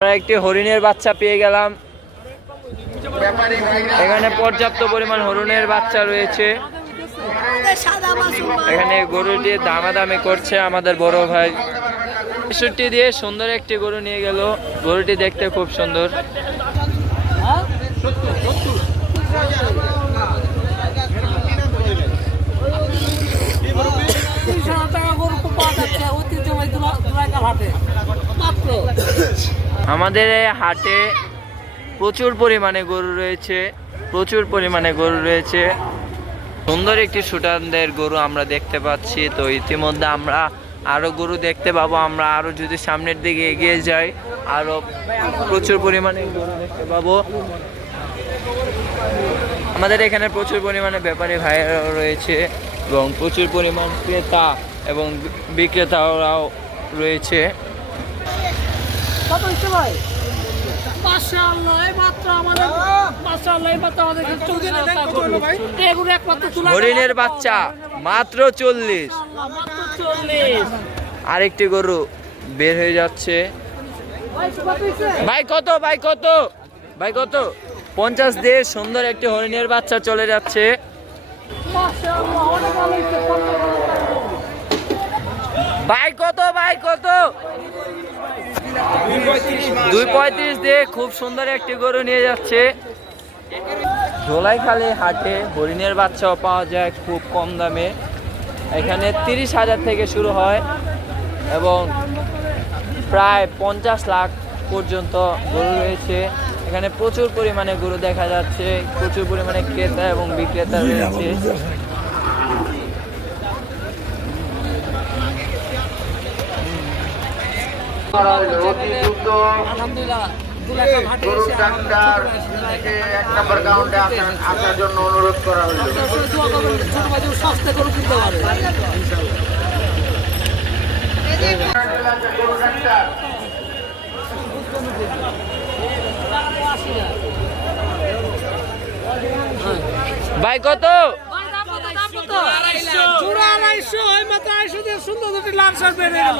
আমরা একটি হরিণের বাচ্চা পেয়ে গেলাম। এখানে পর্যাপ্ত পরিমাণ হরিণের বাচ্চা রয়েছে। এখানে গরুটি দামাদামি করছে আমাদের বড় ভাই। ৬৫ দিয়ে সুন্দর একটি গরু নিয়ে গেল। গরুটি দেখতে খুব সুন্দর। আমাদের এই হাটে প্রচুর পরিমাণে গরু রয়েছে। সুন্দর একটি সুঠামদের গরু আমরা দেখতে পাচ্ছি। তো ইতিমধ্যে আমরা আরো গরু দেখতে পাবো। আমরা আরো যদি সামনের দিকে এগিয়ে যাই আরো প্রচুর পরিমাণে গরু দেখতে পাবো। আমাদের এখানে প্রচুর পরিমাণে ব্যাপারী ভাইয়েরাও রয়েছে এবং প্রচুর পরিমাণ ক্রেতা এবং বিক্রেতারাও রয়েছে। হরিণের বাচ্চা মাত্র ৪০। আরেকটি গরু বের হয়ে যাচ্ছে। ভাই কত ৫০ দিয়ে সুন্দর একটি হরিণের বাচ্চা চলে যাচ্ছে। ভাই কত ২৩৫ দিয়ে খুব সুন্দর একটি গরু নিয়ে যাচ্ছে। ধোলাইখালী হাটে হরিণের বাচ্চাও পাওয়া যায় খুব কম দামে। এখানে ৩০,০০০ থেকে শুরু হয় এবং প্রায় ৫০ লাখ পর্যন্ত গরু রয়েছে। এখানে প্রচুর পরিমাণে গরু দেখা যাচ্ছে। প্রচুর পরিমাণে ক্রেতা এবং বিক্রেতা রয়েছে। আসার জন্য অনুরোধ করা হলো। ভাই কত? সুন্দর দুটি লাল শার্ট বেড়ে গেল।